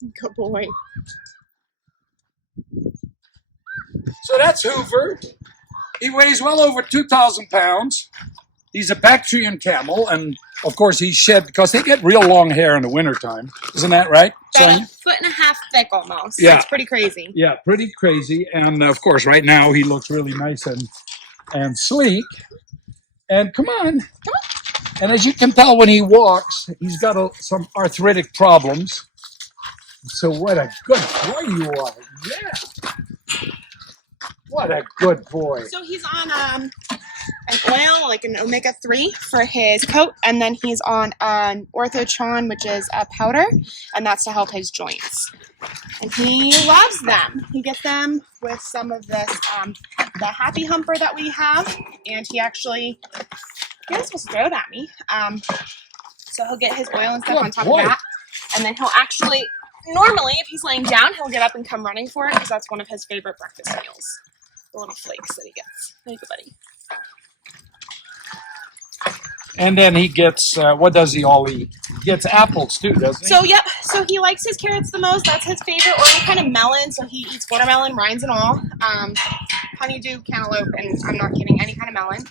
Good boy. So that's Hoover. He weighs well over 2,000 pounds. He's a Bactrian camel, and of course he's shed because they get real long hair in the wintertime. Isn't that right? About a foot and a half thick almost. Yeah. It's pretty crazy. Yeah, pretty crazy. And of course, right now he looks really nice and sleek. And come on. And as you can tell when he walks, he's got some arthritic problems. So what a good boy you are. Yeah. What a good boy. So he's on an oil, like an omega-3 for his coat, and then he's on an orthotron, which is a powder, and that's to help his joints. And he loves them. He gets them with some of this, the happy humper that we have, and he actually, he was supposed to throw it at me. So he'll get his oil and stuff on top of that, and then he'll actually, normally if he's laying down, he'll get up and come running for it, because that's one of his favorite breakfast meals. The little flakes that he gets. There you go, buddy. And then he gets, what does he all eat? He gets apples too, doesn't he? So, yep. So he likes his carrots the most. That's his favorite. Or any kind of melon. So he eats watermelon, rinds and all. Honeydew, cantaloupe, and I'm not kidding, any kind of melon.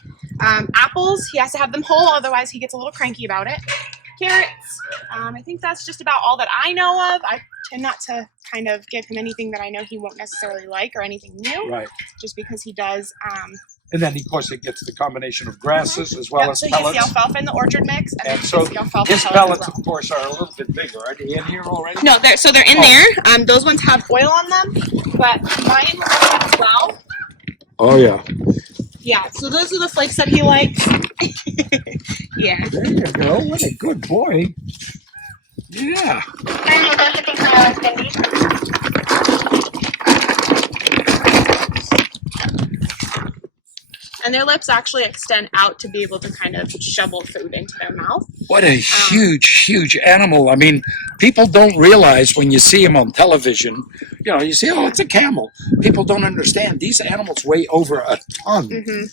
Apples, he has to have them whole. Otherwise, he gets a little cranky about it. Carrots. I think that's just about all that I know of. I tend not to kind of give him anything that I know he won't necessarily like or anything new. Right. Just because he does... and then, of course, it gets the combination of grasses as well as so pellets. So he gets the alfalfa in the orchard mix. And so his pellets, of course, are a little bit bigger. Are they in here already? No, they're in there. Those ones have oil on them, but mine will have as well. Oh, yeah. Yeah, so those are the flakes that he likes. Yeah. There you go. What a good boy. Yeah. And their lips actually extend out to be able to kind of shovel food into their mouth. What a huge, huge animal. I mean, people don't realize when you see him on television, you know, you see, oh, it's a camel. People don't understand. These animals weigh over a ton. Mm-hmm.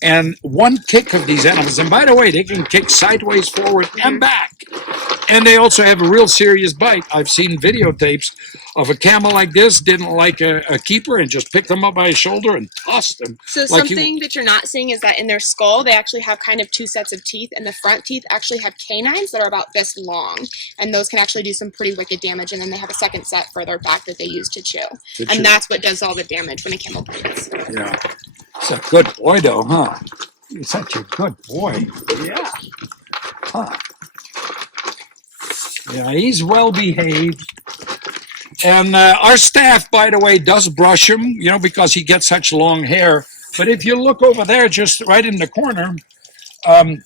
And one kick of these animals, and by the way, they can kick sideways, forward, and back. And they also have a real serious bite. I've seen videotapes of a camel like this, didn't like a keeper, and just picked them up by his shoulder and tossed them. So like something that you're not seeing is that in their skull, they actually have kind of two sets of teeth, and the front teeth actually have canines that are about this long. And those can actually do some pretty wicked damage. And then they have a second set further back that they use to chew. And that's what does all the damage when a camel bites. Yeah. He's a good boy, though, huh? He's such a good boy. Yeah. Huh. Yeah, he's well behaved. And our staff, by the way, does brush him, you know, because he gets such long hair. But if you look over there, just right in the corner,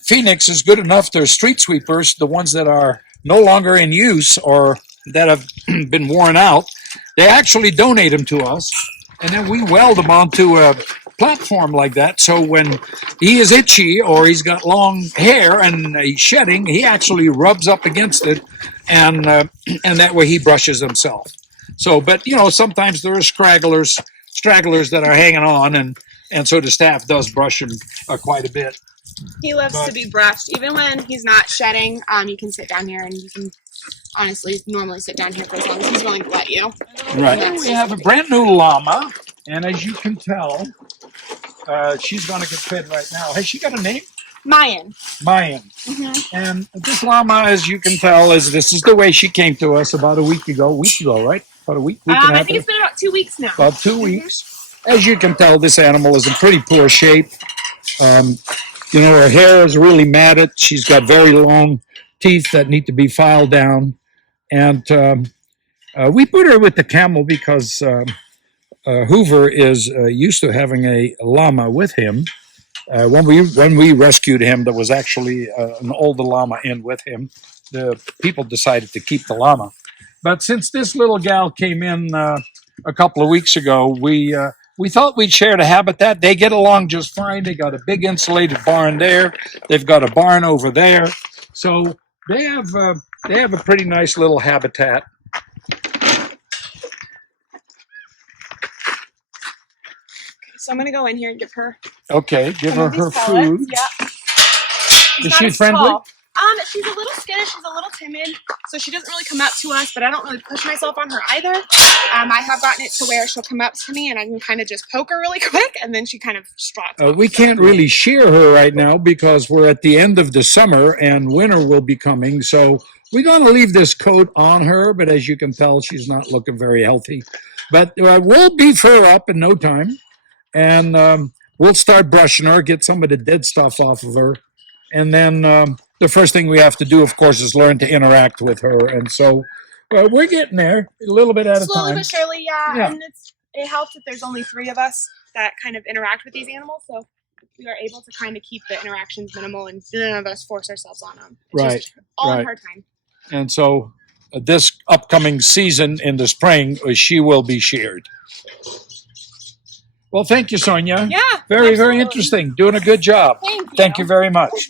Phoenix is good enough. They're street sweepers, the ones that are no longer in use or that have been worn out. They actually donate them to us, and then we weld them onto a platform like that. So when he is itchy or he's got long hair and he's shedding, he actually rubs up against it, and that way he brushes himself. So, but you know, sometimes there are stragglers that are hanging on, and so the staff does brush him quite a bit. He loves to be brushed, even when he's not shedding. You can sit down here, and you can honestly normally sit down here for as long as he's willing to let you. Right. We have a brand new llama, and as you can tell, she's going to get fed right now. Has she got a name? Mayan. Mm-hmm. And this llama, as you can tell, this is the way she came to us about a week ago, right? About a week and a half. I think it's been about 2 weeks now. About 2 weeks. As you can tell, this animal is in pretty poor shape. You know, her hair is really matted. She's got very long teeth that need to be filed down. And we put her with the camel because Hoover is used to having a llama with him. When we rescued him, there was actually an older llama in with him. The people decided to keep the llama. But since this little gal came in a couple of weeks ago, we thought we'd share the habitat. They get along just fine. They got a big insulated barn there. They've got a barn over there. So they have a pretty nice little habitat. So I'm going to go in here and give her... Okay, give her food. Yeah. Is she friendly? She's a little skittish. She's a little timid, so she doesn't really come up to us. But I don't really push myself on her either. I have gotten it to where she'll come up to me, and I can kind of just poke her really quick, and then she kind of struts off. We can't really shear her right now because we're at the end of the summer and winter will be coming. So we're going to leave this coat on her, but as you can tell, she's not looking very healthy. But we'll beef her up in no time, and we'll start brushing her, get some of the dead stuff off of her. And then the first thing we have to do, of course, is learn to interact with her. And so we're getting there a little bit at a time. Slowly but surely, yeah. And it helps if there's only 3 of us that kind of interact with these animals. So we are able to kind of keep the interactions minimal and none of us force ourselves on them. It's just all in her time. And so this upcoming season in the spring, she will be sheared. Well, thank you, Sonia. Yeah. Very, very interesting. Doing a good job. Thank you. Thank you very much.